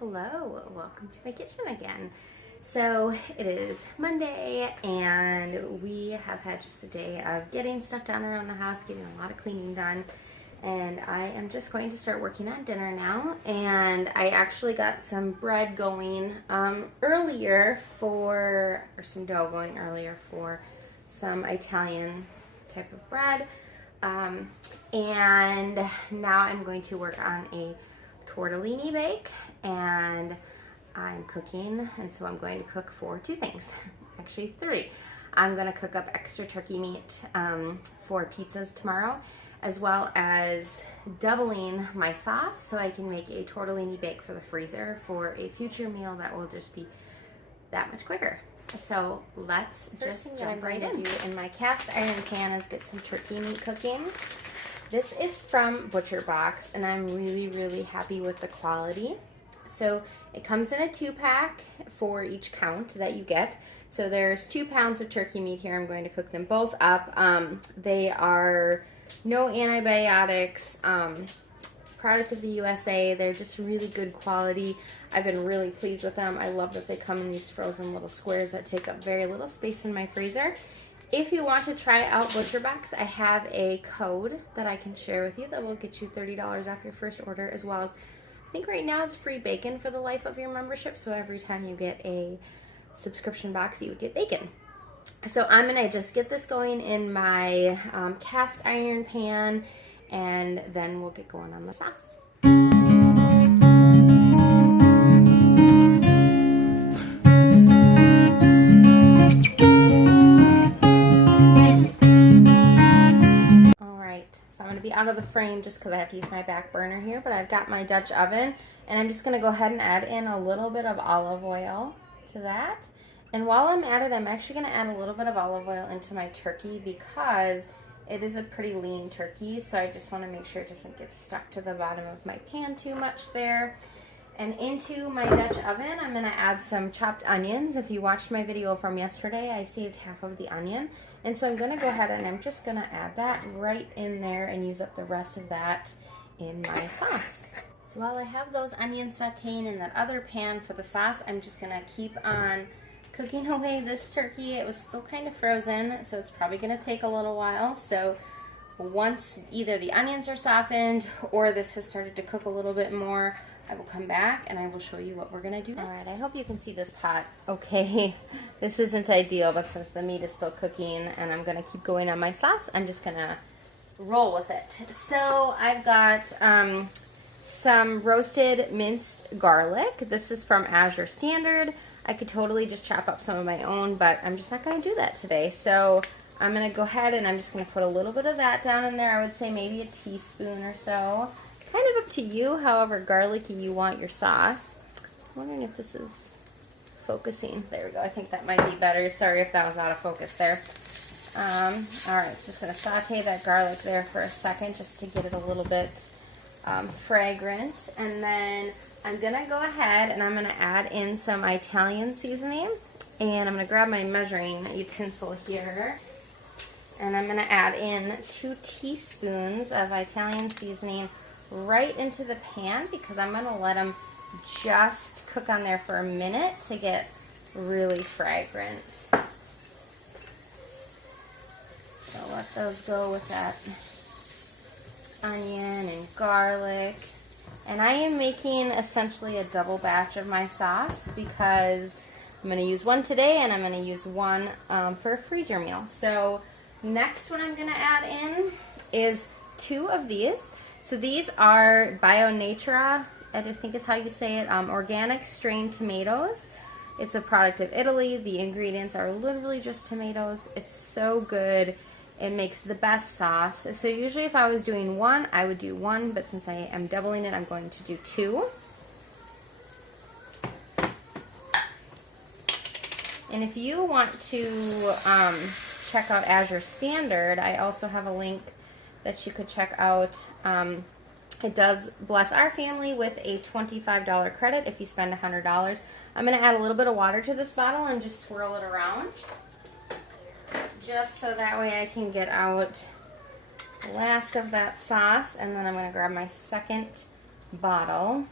Hello, welcome to my kitchen again. So it is Monday and we have had just a day of getting stuff done around the house, getting a lot of cleaning done. And I am just going to start working on dinner now. And I actually got some bread going earlier or some dough going earlier for some Italian type of bread. And now I'm going to work on a tortellini bake, and I'm cooking, and so I'm going to cook for two things, actually three. I'm going to cook up extra turkey meat for pizzas tomorrow, as well as doubling my sauce so I can make a tortellini bake for the freezer for a future meal that will just be that much quicker. So let's just jump right in. In my cast iron pan is get some turkey meat cooking. This is from Butcher Box, and I'm really happy with the quality. So it comes in a 2-pack for each count that you get. So there's 2 pounds of turkey meat here. I'm going to cook them both up. They are no antibiotics, product of the USA. They're just really good quality. I've been really pleased with them. I love that they come in these frozen little squares that take up very little space in my freezer. If you want to try out Butcher Box, I have a code that I can share with you that will get you $30 off your first order, as well as, I think right now it's free bacon for the life of your membership, so every time you get a subscription box, you would get bacon. So I'm going to just get this going in my cast iron pan, and then we'll get going on the sauce. Be out of the frame just because I have to use my back burner here, but I've got my Dutch oven, and I'm just going to go ahead and add in a little bit of olive oil to that. And while I'm at it, I'm actually going to add a little bit of olive oil into my turkey because it is a pretty lean turkey, so I just want to make sure it doesn't get stuck to the bottom of my pan too much there. And into my Dutch oven, I'm going to add some chopped onions. If you watched my video from yesterday, I saved half of the onion. And so I'm going to go ahead and I'm just going to add that right in there and use up the rest of that in my sauce. So while I have those onions sauteing in that other pan for the sauce, I'm just going to keep on cooking away this turkey. It was still kind of frozen, so it's probably going to take a little while. So once either the onions are softened or this has started to cook a little bit more, I will come back and I will show you what we're going to do next. All right, I hope you can see this pot okay. This isn't ideal, but since the meat is still cooking and I'm going to keep going on my sauce, I'm just going to roll with it. So I've got some roasted minced garlic. This is from Azure Standard. I could totally just chop up some of my own, but I'm just not going to do that today. So I'm going to go ahead and I'm just going to put a little bit of that down in there. I would say maybe a teaspoon or so. Kind of up to you, however garlicky you want your sauce. I'm wondering if this is focusing. There we go. I think that might be better. Sorry if that was out of focus there. Alright, so just going to saute that garlic there for a second just to get it a little bit fragrant. And then I'm going to go ahead and I'm going to add in some Italian seasoning. And I'm going to grab my measuring utensil here. And I'm going to add in 2 teaspoons of Italian seasoning right into the pan because I'm going to let them just cook on there for a minute to get really fragrant. So let those go with that onion and garlic. And I am making essentially a double batch of my sauce because I'm going to use one today and I'm going to use one for a freezer meal. So next one I'm going to add in is 2 of these. So these are Bio Natura, I think is how you say it, organic strained tomatoes. It's a product of Italy. The ingredients are literally just tomatoes. It's so good. It makes the best sauce. So usually if I was doing one, I would do 1, but since I am doubling it, I'm going to do 2. And if you want to check out Azure Standard, I also have a link that you could check out. It does bless our family with a $25 credit if you spend $100. I'm going to add a little bit of water to this bottle and just swirl it around, just so that way I can get out the last of that sauce. And then I'm going to grab my second bottle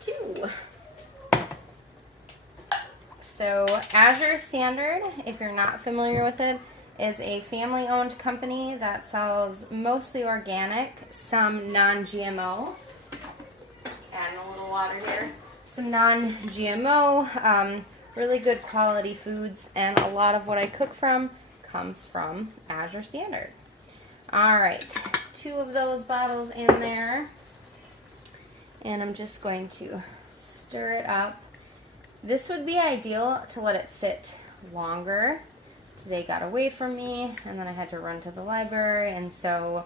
2. So Azure Standard, if you're not familiar with it, is a family-owned company that sells mostly organic, some non-GMO. Adding a little water here. Some non-GMO, really good quality foods, and a lot of what I cook from comes from Azure Standard. All right, 2 of those bottles in there, and I'm just going to stir it up. This would be ideal to let it sit longer. Today got away from me, and then I had to run to the library, and so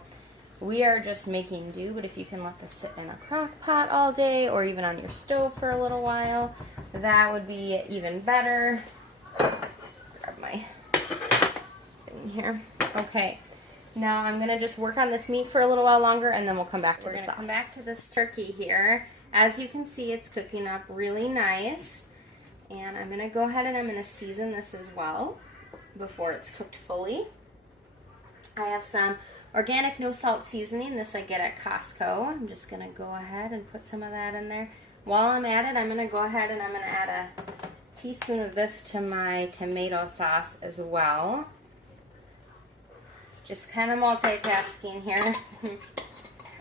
we are just making do. But if you can let this sit in a crock pot all day, or even on your stove for a little while, that would be even better. Grab my thing here. Okay, now I'm gonna just work on this meat for a little while longer, and then we'll come back to the sauce. We're gonna come back to this turkey here. As you can see, it's cooking up really nice, and I'm gonna go ahead and I'm gonna season this as well before it's cooked fully. I have some organic no salt seasoning. This I get at Costco. I'm just gonna go ahead and put some of that in there. While I'm at it, I'm gonna go ahead and I'm gonna add a teaspoon of this to my tomato sauce as well. Just kind of multitasking here.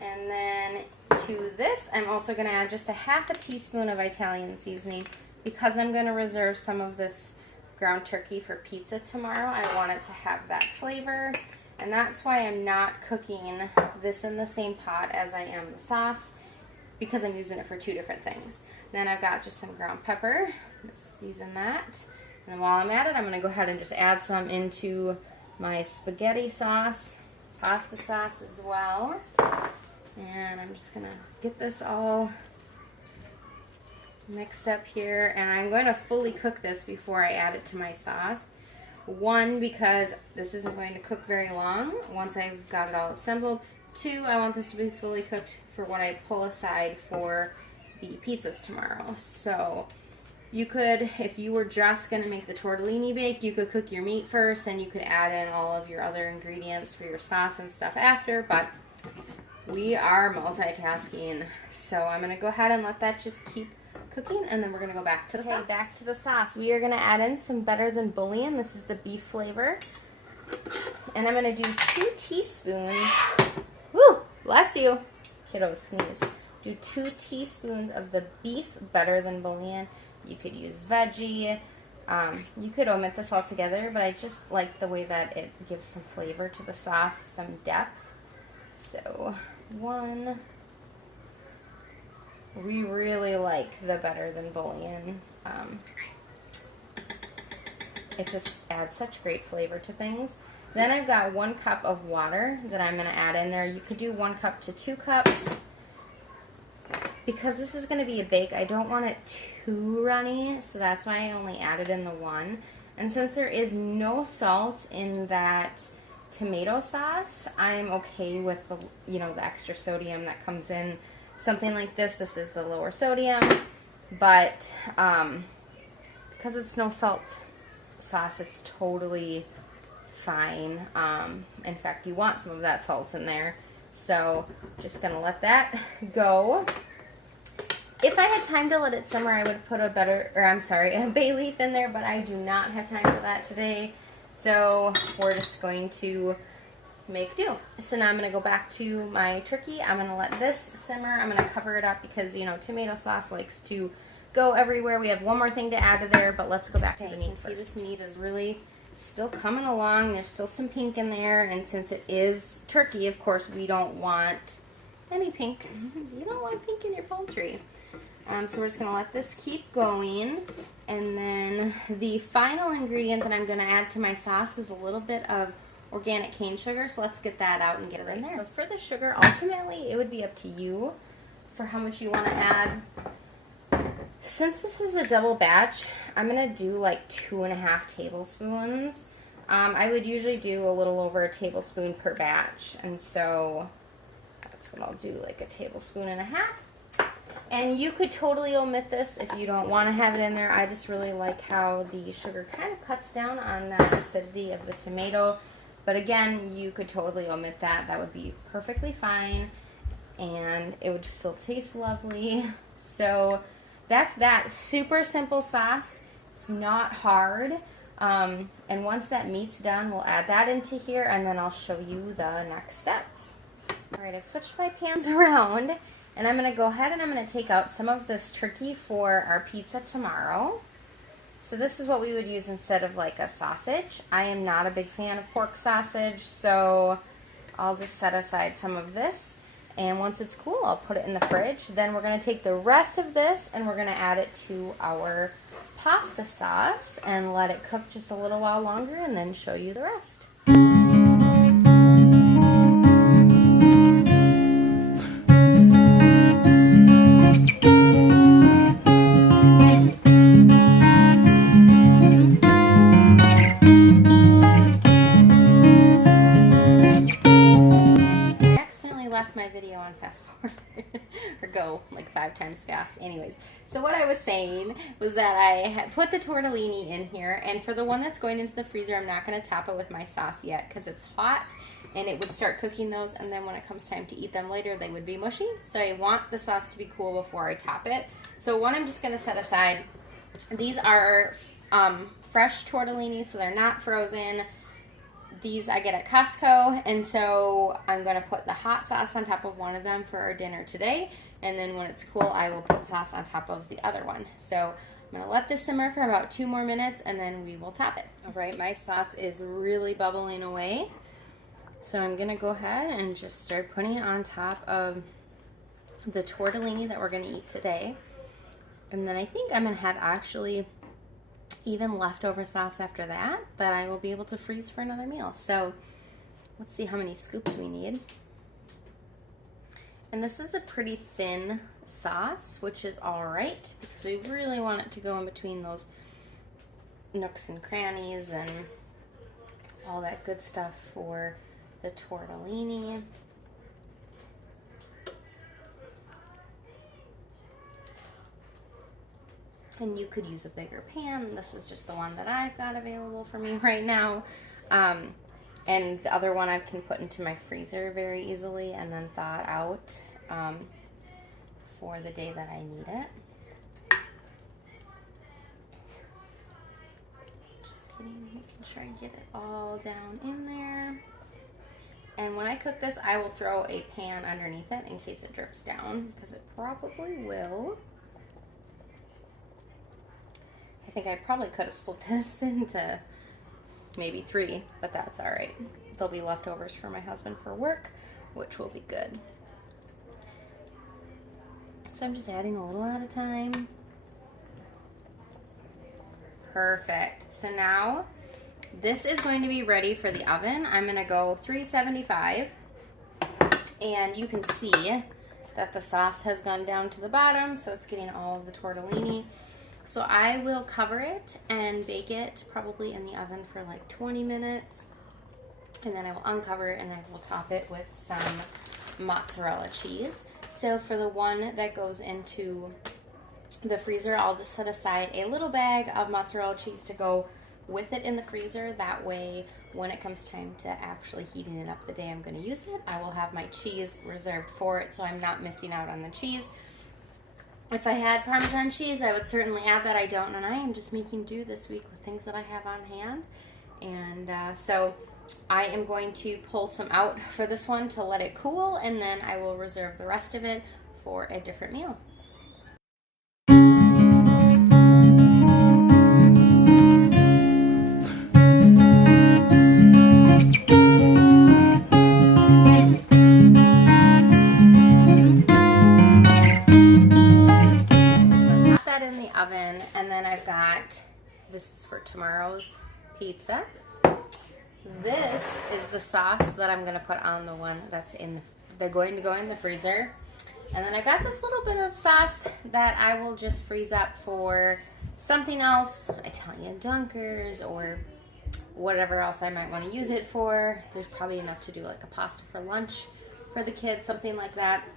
And then to this, I'm also gonna add just a half a teaspoon of Italian seasoning because I'm gonna reserve some of this ground turkey for pizza tomorrow. I want it to have that flavor, and that's why I'm not cooking this in the same pot as I am the sauce, because I'm using it for 2 different things. Then I've got just some ground pepper. Just season that. And then while I'm at it, I'm going to go ahead and just add some into my spaghetti sauce, pasta sauce as well. And I'm just going to get this all mixed up here, and I'm going to fully cook this before I add it to my sauce. 1, because this isn't going to cook very long once I've got it all assembled. 2, I want this to be fully cooked for what I pull aside for the pizzas tomorrow. So you could, if you were just going to make the tortellini bake, you could cook your meat first and you could add in all of your other ingredients for your sauce and stuff after, but we are multitasking. So I'm going to go ahead and let that just keep cooking, and then we're going to go back to the sauce. Back to the sauce. We are going to add in some Better Than Bouillon. This is the beef flavor. And I'm going to do 2 teaspoons. Woo! Bless you. Kiddos sneeze. Do 2 teaspoons of the beef Better Than Bouillon. You could use veggie. You could omit this altogether, but I just like the way that it gives some flavor to the sauce, some depth. So 1. We really like the Better Than Bouillon. It just adds such great flavor to things. Then I've got 1 cup of water that I'm going to add in there. You could do 1 cup to 2 cups. Because this is going to be a bake, I don't want it too runny, so that's why I only added in the 1. And since there is no salt in that tomato sauce, I'm okay with the, the extra sodium that comes in something like this. This is the lower sodium, but because it's no salt sauce, it's totally fine. In fact, you want some of that salt in there. So just gonna let that go. If I had time to let it simmer, I would put a bay leaf in there, but I do not have time for that today. So we're just going to make do. So now I'm going to go back to my turkey. I'm going to let this simmer. I'm going to cover it up because, tomato sauce likes to go everywhere. We have one more thing to add to there, but let's go back to the meat first. See, this meat is really still coming along. There's still some pink in there, and since it is turkey, of course, we don't want any pink. You don't want pink in your poultry. So we're just going to let this keep going, and then the final ingredient that I'm going to add to my sauce is a little bit of organic cane sugar, so let's get that out and get it in there. So for the sugar, ultimately, it would be up to you for how much you want to add. Since this is a double batch, I'm going to do like 2.5 tablespoons. I would usually do a little over a tablespoon per batch, and so that's what I'll do, like 1.5 tablespoons. And you could totally omit this if you don't want to have it in there. I just really like how the sugar kind of cuts down on that acidity of the tomato. But again, you could totally omit that. That would be perfectly fine, and it would still taste lovely. So that's that. Super simple sauce. It's not hard. And once that meat's done, we'll add that into here, and then I'll show you the next steps. All right, I've switched my pans around, and I'm gonna go ahead and I'm gonna take out some of this turkey for our pizza tomorrow. So this is what we would use instead of like a sausage. I am not a big fan of pork sausage, so I'll just set aside some of this. And once it's cool, I'll put it in the fridge. Then we're gonna take the rest of this and we're gonna add it to our pasta sauce and let it cook just a little while longer and then show you the rest. My video on fast forward or go like 5 times fast. Anyways, so what I was saying was that I had put the tortellini in here, and for the one that's going into the freezer, I'm not going to top it with my sauce yet because it's hot and it would start cooking those, and then when it comes time to eat them later, they would be mushy. So I want the sauce to be cool before I top it. So one I'm just going to set aside. These are fresh tortellini, so they're not frozen. These I get at Costco, and so I'm going to put the hot sauce on top of one of them for our dinner today, and then when it's cool, I will put sauce on top of the other one. So I'm going to let this simmer for about 2 more minutes, and then we will top it. All right, my sauce is really bubbling away, so I'm going to go ahead and just start putting it on top of the tortellini that we're going to eat today, and then I think I'm going to have actually even leftover sauce after that I will be able to freeze for another meal. So let's see how many scoops we need. And this is a pretty thin sauce, which is all right because we really want it to go in between those nooks and crannies and all that good stuff for the tortellini. And you could use a bigger pan. This is just the one that I've got available for me right now. And the other one I can put into my freezer very easily and then thaw it out for the day that I need it. Just making sure I get it all down in there. And when I cook this, I will throw a pan underneath it in case it drips down, because it probably will. I think I probably could have split this into maybe 3, but that's all right. There'll be leftovers for my husband for work, which will be good. So I'm just adding a little at a time. Perfect. So now this is going to be ready for the oven. I'm going to go 375, and you can see that the sauce has gone down to the bottom, so it's getting all of the tortellini. So I will cover it and bake it probably in the oven for like 20 minutes. And then I will uncover it and I will top it with some mozzarella cheese. So for the one that goes into the freezer, I'll just set aside a little bag of mozzarella cheese to go with it in the freezer. That way, when it comes time to actually heating it up the day I'm going to use it, I will have my cheese reserved for it, so I'm not missing out on the cheese. If I had Parmesan cheese, I would certainly add that. I don't, and I am just making do this week with things that I have on hand. And so I am going to pull some out for this one to let it cool, and then I will reserve the rest of it for a different meal. Oven, and then I've got, this is for tomorrow's pizza. This is the sauce that I'm going to put on the one that's they're going to go in the freezer. And then I got this little bit of sauce that I will just freeze up for something else, Italian dunkers or whatever else I might want to use it for. There's probably enough to do like a pasta for lunch for the kids, something like that.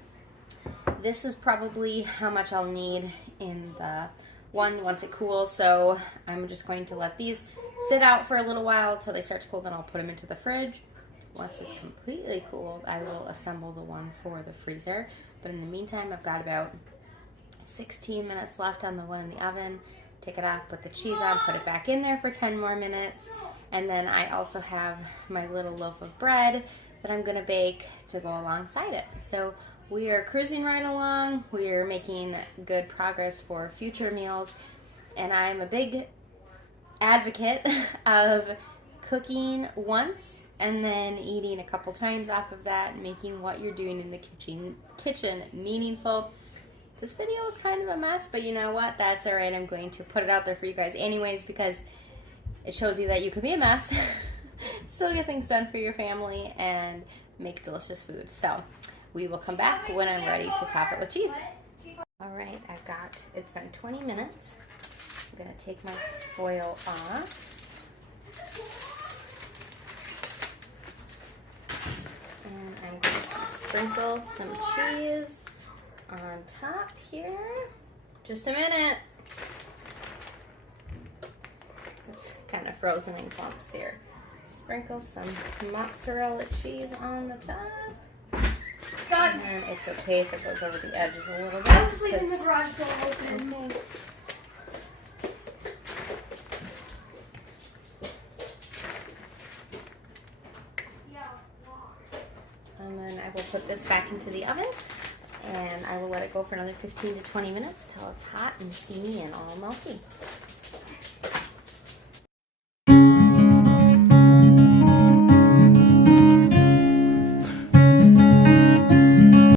This is probably how much I'll need in the one once it cools, so I'm just going to let these sit out for a little while until they start to cool, then I'll put them into the fridge. Once it's completely cooled, I will assemble the one for the freezer. But in the meantime, I've got about 16 minutes left on the one in the oven. Take it off, put the cheese on, put it back in there for 10 more minutes. And then I also have my little loaf of bread that I'm gonna bake to go alongside it. So we are cruising right along. We are making good progress for future meals. And I'm a big advocate of cooking once and then eating a couple times off of that, making what you're doing in the kitchen meaningful. This video is kind of a mess, but you know what? That's all right. I'm going to put it out there for you guys anyways because it shows you that you can be a mess, still get things done for your family, and make delicious food. So we will come back when I'm ready to top it with cheese. All right, it's been 20 minutes. I'm gonna take my foil off. And I'm going to sprinkle some cheese on top here. Just a minute. It's kind of frozen in clumps here. Sprinkle some mozzarella cheese on the top. God. And it's okay if it goes over the edges a little bit. I was just leaving the garage door open. Okay. And then I will put this back into the oven and I will let it go for another 15 to 20 minutes till it's hot and steamy and all melty.